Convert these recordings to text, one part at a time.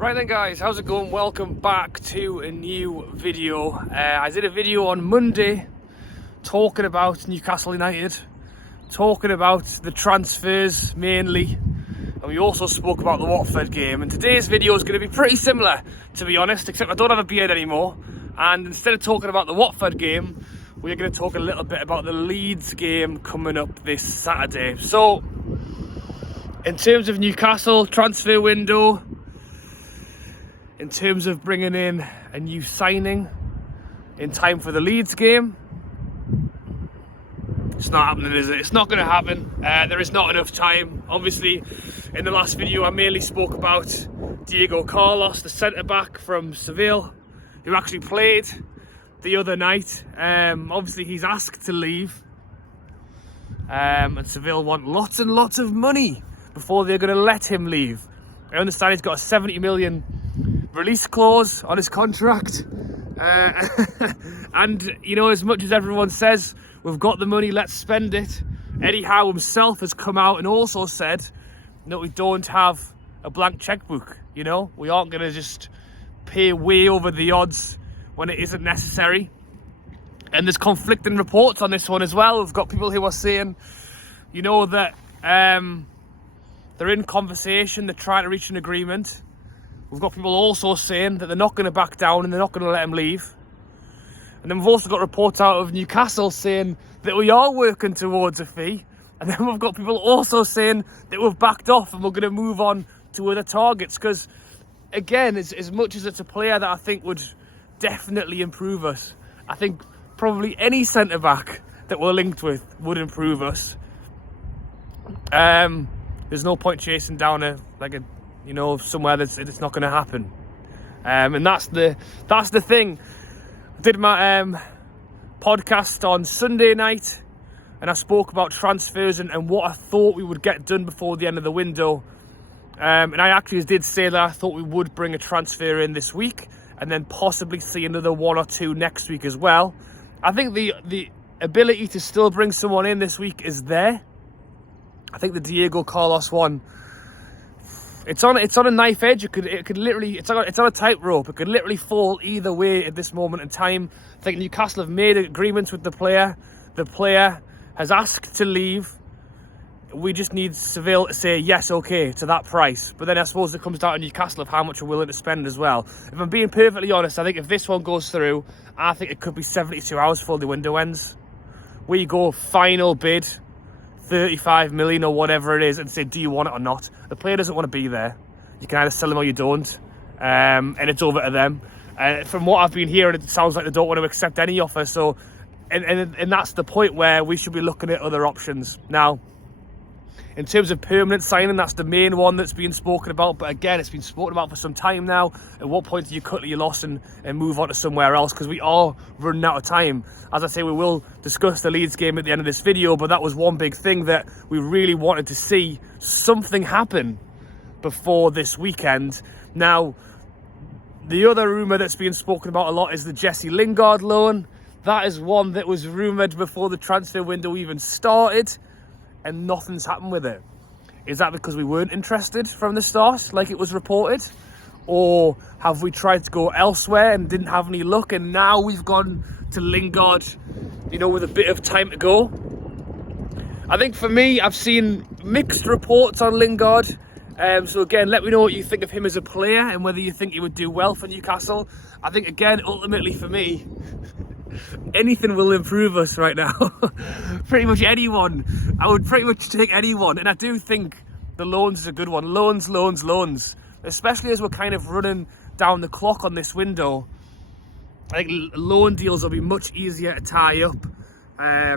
Right then guys, how's it going? Welcome back to a new video. I did a video on Monday talking about Newcastle United, talking about the transfers mainly, and we also spoke about the Watford game. And today's video is going to be pretty similar, to be honest, except I don't have a beard anymore. And instead of talking about the Watford game, we're going to talk a little bit about the Leeds game coming up this Saturday. So, in terms of Newcastle transfer window, in terms of bringing in a new signing in time for the Leeds game, it's not happening, is it? It's not going to happen. There is not enough time. Obviously, in the last video, I mainly spoke about Diego Carlos, the centre-back from Seville, who actually played the other night. Obviously, he's asked to leave. And Seville want lots and lots of money before they're going to let him leave. I understand he's got a 70 million release clause on his contract, and you know, as much as everyone says we've got the money, let's spend it, Eddie Howe himself has come out and also said that we don't have a blank checkbook. You know, we aren't going to just pay way over the odds when it isn't necessary. And there's conflicting reports on this one as well. We've got people who are saying, you know, that they're in conversation, they're trying to reach an agreement. We've got people also saying that they're not going to back down and they're not going to let him leave. And then we've also got reports out of Newcastle saying that we are working towards a fee. And then we've got people also saying that we've backed off and we're going to move on to other targets. Because, again, as much as it's a player that I think would definitely improve us, I think probably any centre-back that we're linked with would improve us. There's no point chasing down somewhere that's not going to happen, and that's the thing. I did my podcast on Sunday night, and I spoke about transfers and what I thought we would get done before the end of the window. And I actually did say that I thought we would bring a transfer in this week, and then possibly see another one or two next week as well. I think the ability to still bring someone in this week is there. I think the Diego Carlos one, it's on a knife edge. It could literally, it's on a tightrope. It could literally fall either way at this moment in time. I think Newcastle have made agreements with the player. The player has asked to leave. We just need Seville to say yes, okay, to that price. But then I suppose it comes down to Newcastle of how much we're willing to spend as well. If I'm being perfectly honest, I think if this one goes through, I think it could be 72 hours before the window ends. We go final bid, 35 million or whatever it is, and say, do you want it or not? The player doesn't want to be there. You can either sell him or you don't, and it's over to them. From what I've been hearing, it sounds like they don't want to accept any offer. So, and that's the point where we should be looking at other options. Now, in terms of permanent signing, that's the main one that's being spoken about. But again, it's been spoken about for some time now. At what point do you cut your loss and move on to somewhere else? Because we are running out of time. As I say, we will discuss the Leeds game at the end of this video, but that was one big thing that we really wanted to see something happen before this weekend. Now, the other rumour that's being spoken about a lot is the Jesse Lingard loan. That is one that was rumoured before the transfer window even started, and nothing's happened with it. Is that because we weren't interested from the start, like it was reported? Or have we tried to go elsewhere and didn't have any luck, and now we've gone to Lingard, you know, with a bit of time to go? I think for me, I've seen mixed reports on Lingard. So again, let me know what you think of him as a player and whether you think he would do well for Newcastle. I think, again, ultimately for me, anything will improve us right now. Pretty much anyone. I would pretty much take anyone. And I do think the loans is a good one. Loans. Especially as we're kind of running down the clock on this window. I think loan deals will be much easier to tie up.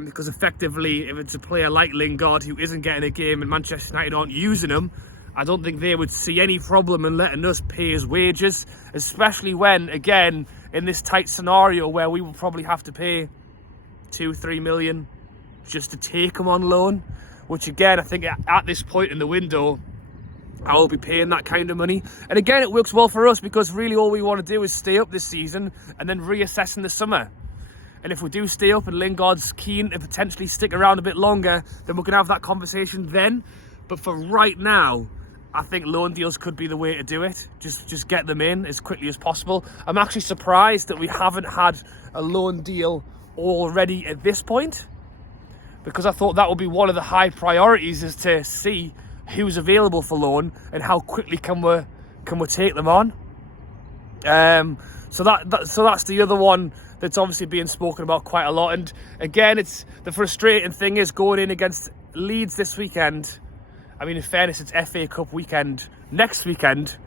Because effectively, if it's a player like Lingard who isn't getting a game and Manchester United aren't using him, I don't think they would see any problem in letting us pay his wages. Especially when, again, in this tight scenario where we will probably have to pay 2-3 million just to take him on loan, which again, I think at this point in the window, I will be paying that kind of money. And again, it works well for us because really all we want to do is stay up this season and then reassess in the summer. And if we do stay up and Lingard's keen to potentially stick around a bit longer, then we're going to have that conversation then. But for right now, I think loan deals could be the way to do it. Just get them in as quickly as possible. I'm actually surprised that we haven't had a loan deal already at this point, because I thought that would be one of the high priorities, is to see who's available for loan and how quickly can we take them on. So that's the other one that's obviously being spoken about quite a lot. And again, it's the frustrating thing is going in against Leeds this weekend. I mean, in fairness, it's FA Cup weekend next weekend,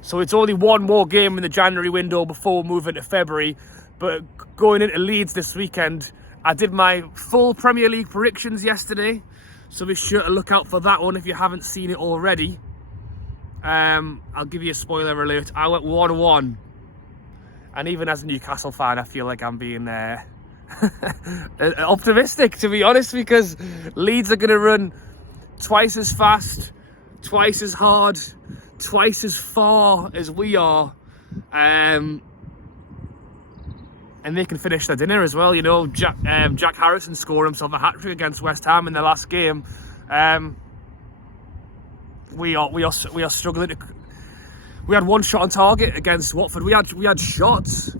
so it's only one more game in the January window before moving to February. But going into Leeds this weekend, I did my full Premier League predictions yesterday, so be sure to look out for that one if you haven't seen it already. I'll give you a spoiler alert. I went 1-1, and even as a Newcastle fan, I feel like I'm being optimistic, to be honest, because Leeds are going to run twice as fast, twice as hard, twice as far as we are, and they can finish their dinner as well. You know, Jack Harrison scored himself a hat-trick against West Ham in the last game. We are struggling. We had one shot on target against Watford. We had shots.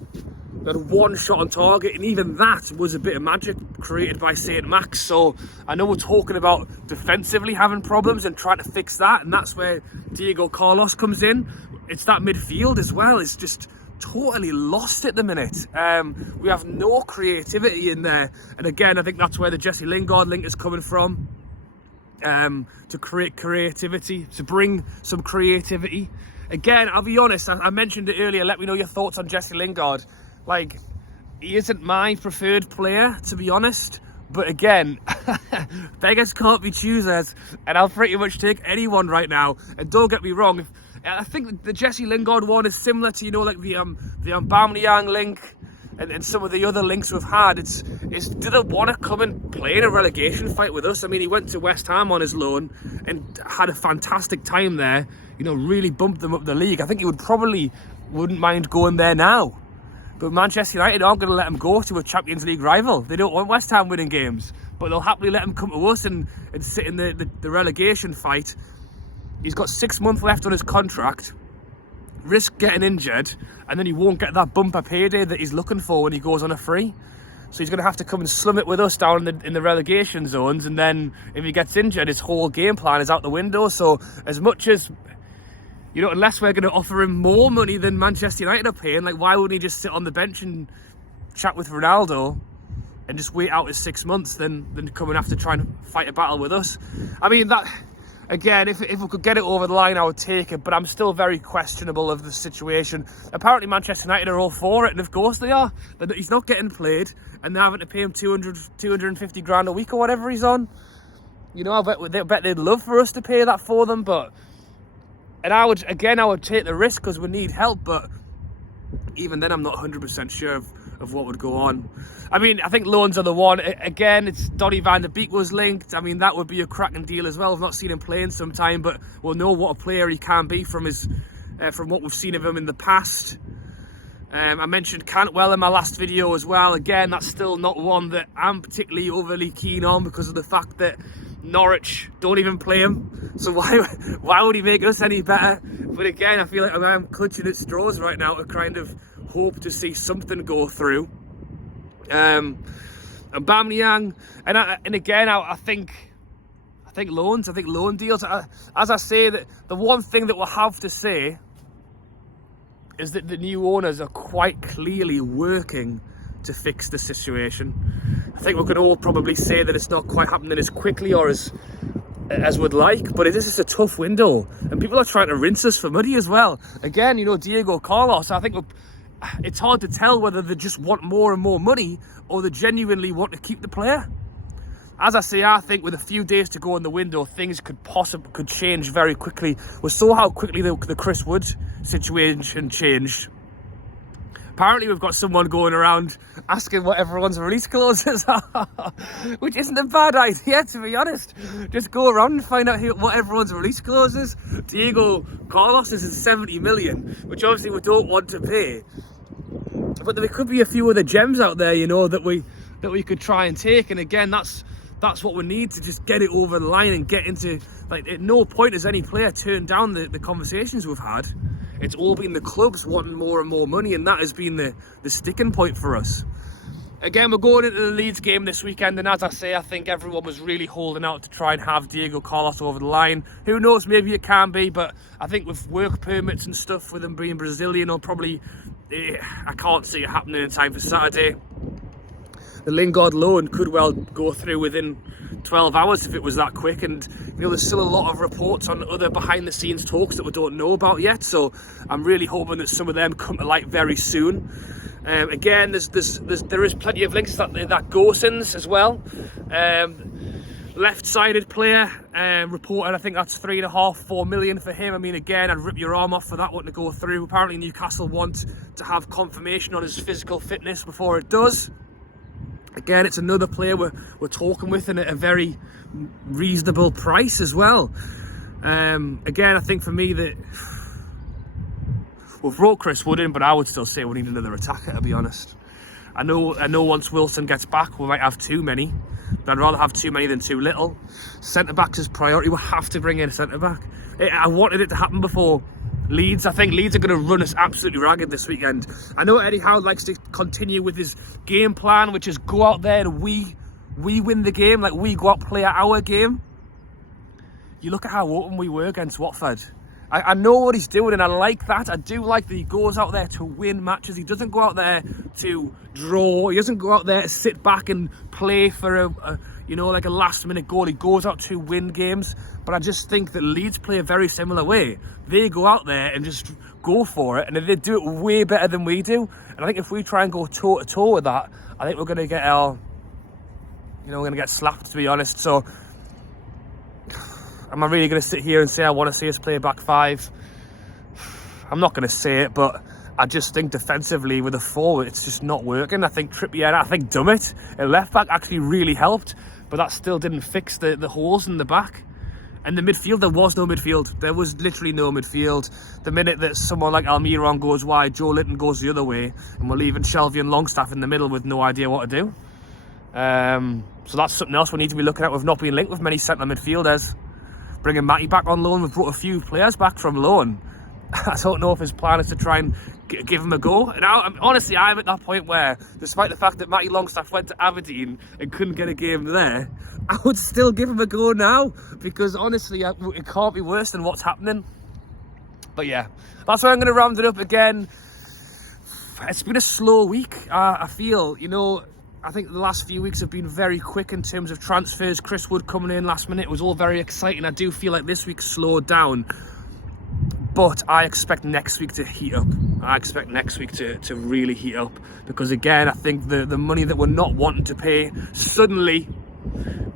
We had one shot on target, and even that was a bit of magic created by St. Max. So I know we're talking about defensively having problems and trying to fix that, and that's where Diego Carlos comes in. It's that midfield as well. It's just totally lost at the minute. We have no creativity in there, and again, I think that's where the Jesse Lingard link is coming from. To create creativity, to bring some creativity. Again, I'll be honest, I mentioned it earlier. Let me know your thoughts on Jesse Lingard. Like, he isn't my preferred player, to be honest. But again, beggars can't be choosers, and I'll pretty much take anyone right now. And don't get me wrong, I think the Jesse Lingard one is similar to, you know, like the Aubameyang link and some of the other links we've had. It's do they want to come and play in a relegation fight with us? I mean, he went to West Ham on his loan and had a fantastic time there. You know, really bumped them up the league. I think he wouldn't mind going there now. But Manchester United aren't going to let him go to a Champions League rival. They don't want West Ham winning games, but they'll happily let him come to us and sit in the relegation fight. He's got 6 months left on his contract, risk getting injured, and then he won't get that bumper payday that he's looking for when he goes on a free. So he's going to have to come and slum it with us down in the relegation zones, and then if he gets injured, his whole game plan is out the window. So as much as, you know, unless we're going to offer him more money than Manchester United are paying, like, why wouldn't he just sit on the bench and chat with Ronaldo and just wait out his 6 months than come and have to try and fight a battle with us? I mean, that, again, if we could get it over the line, I would take it, but I'm still very questionable of the situation. Apparently Manchester United are all for it, and of course they are. He's not getting played, and they're having to pay him 250 grand a week or whatever he's on. You know, I bet they'd love for us to pay that for them, but... And I would take the risk because we need help, but even then I'm not 100% sure of what would go on. I mean, I think loans are the one. Again, it's Donny van de Beek was linked. I mean, that would be a cracking deal as well. I've not seen him play in some time, but we'll know what a player he can be from what we've seen of him in the past. I mentioned Cantwell in my last video as well. Again, that's still not one that I'm particularly overly keen on because of the fact that Norwich don't even play him, so why would he make us any better? But again, I feel like I'm clutching at straws right now to kind of hope to see something go through. Aubameyang, and again, I think loans, I think loan deals. As I say, that the one thing that we'll have to say is that the new owners are quite clearly working to fix the situation. I think we can all probably say that it's not quite happening as quickly or as we'd like, but it is just a tough window, and people are trying to rinse us for money as well. Again, you know, Diego Carlos, I think it's hard to tell whether they just want more and more money or they genuinely want to keep the player. As I say, I think with a few days to go in the window, things could change very quickly. We saw how quickly the Chris Wood situation changed. Apparently we've got someone going around asking what everyone's release clauses are, which isn't a bad idea, to be honest. Just go around and find out what everyone's release clause is. Diego Carlos is 70 million, which obviously we don't want to pay. But there could be a few other gems out there, you know, that we could try and take. And again, that's That's what we need to just get it over the line and get into, like, at no point has any player turned down the conversations we've had. It's all been the clubs wanting more and more money, and that has been the sticking point for us. Again, we're going into the Leeds game this weekend, and as I say, I think everyone was really holding out to try and have Diego Carlos over the line. Who knows, maybe it can be, but I think with work permits and stuff, with him being Brazilian, or probably, I can't see it happening in time for Saturday. The Lingard loan could well go through within 12 hours if it was that quick, and there's still a lot of reports on other behind the scenes talks that we don't know about yet, so I'm really hoping that some of them come to light very soon. Again, there is plenty of links that Gosens as well, left-sided player, reported. I think that's 3.5-4 million for him. I mean, again, I'd rip your arm off for that one to go through. Apparently Newcastle want to have confirmation on his physical fitness before it does. Again, it's another player we're talking with, and at a very reasonable price as well. Again, I think for me that we've brought Chris Wood in, but I would still say we need another attacker, to be honest. I know once Wilson gets back, we might have too many, but I'd rather have too many than too little. Centre-back's is priority. We have to bring in a centre-back. I wanted it to happen before Leeds. I think Leeds are going to run us absolutely ragged this weekend. I know Eddie Howe likes to continue with his game plan, which is go out there and we win the game, like we go out play our game. You look at how open we were against Watford. I know what he's doing, and I like that. I do like that he goes out there to win matches. He doesn't go out there to draw. He doesn't go out there to sit back and play for like a last-minute goal. He goes out to win games. But I just think that Leeds play a very similar way. They go out there and just go for it, and they do it way better than we do. And I think if we try and go toe-to-toe with that, I think we're going to get we're going to get slapped, to be honest. So am I really going to sit here and say I want to see us play back five? I'm not going to say it, but I just think defensively with a forward, it's just not working. I think Trippier, I think Dummett at left back actually really helped, but that still didn't fix the holes in the back. And the midfield, there was no midfield. There was literally no midfield. The minute that someone like Almiron goes wide, Joe Linton goes the other way, and we're leaving Shelvey and Longstaff in the middle with no idea what to do. So that's something else we need to be looking at. We've not been linked with many centre midfielders. Bringing Matty back on loan, we've brought a few players back from loan. I don't know if his plan is to try and give him a go. And honestly, I'm at that point where, despite the fact that Matty Longstaff went to Aberdeen and couldn't get a game there, I would still give him a go now, because honestly, it can't be worse than what's happening. But yeah, that's where I'm going to round it up again. It's been a slow week. I feel, I think the last few weeks have been very quick in terms of transfers. Chris Wood coming in last minute was all very exciting. I do feel like this week slowed down. But I expect next week to heat up. I expect next week to really heat up. Because again, I think the money that we're not wanting to pay, suddenly,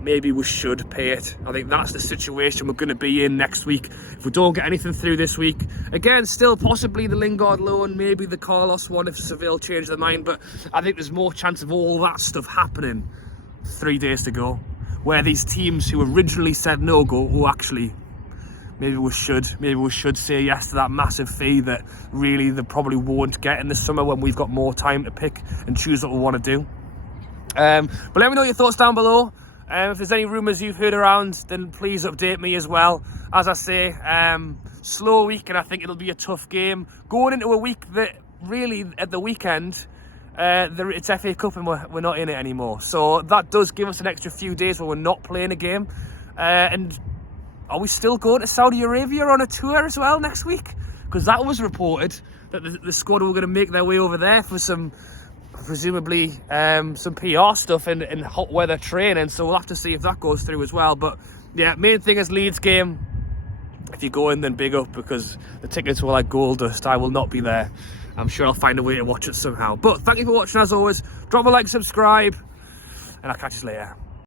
maybe we should pay it. I think that's the situation we're going to be in next week. If we don't get anything through this week, again, still possibly the Lingard loan, maybe the Carlos one if Seville change their mind. But I think there's more chance of all that stuff happening 3 days to go. Where these teams who originally said no go, oh, actually, maybe we should say yes to that massive fee that really they probably won't get in the summer when we've got more time to pick and choose what we want to do. But let me know your thoughts down below. If there's any rumours you've heard around, then please update me as well. As I say, slow week, and I think it'll be a tough game. Going into a week that really, at the weekend, it's FA Cup and we're not in it anymore. So that does give us an extra few days where we're not playing a game. And are we still going to Saudi Arabia on a tour as well next week? Because that was reported that the squad were going to make their way over there for some, presumably, some PR stuff and hot weather training. So we'll have to see if that goes through as well. But yeah, main thing is Leeds game. If you go in, then big up, because the tickets were like gold dust. I will not be there. I'm sure I'll find a way to watch it somehow. But thank you for watching as always. Drop a like, subscribe, and I'll catch you later.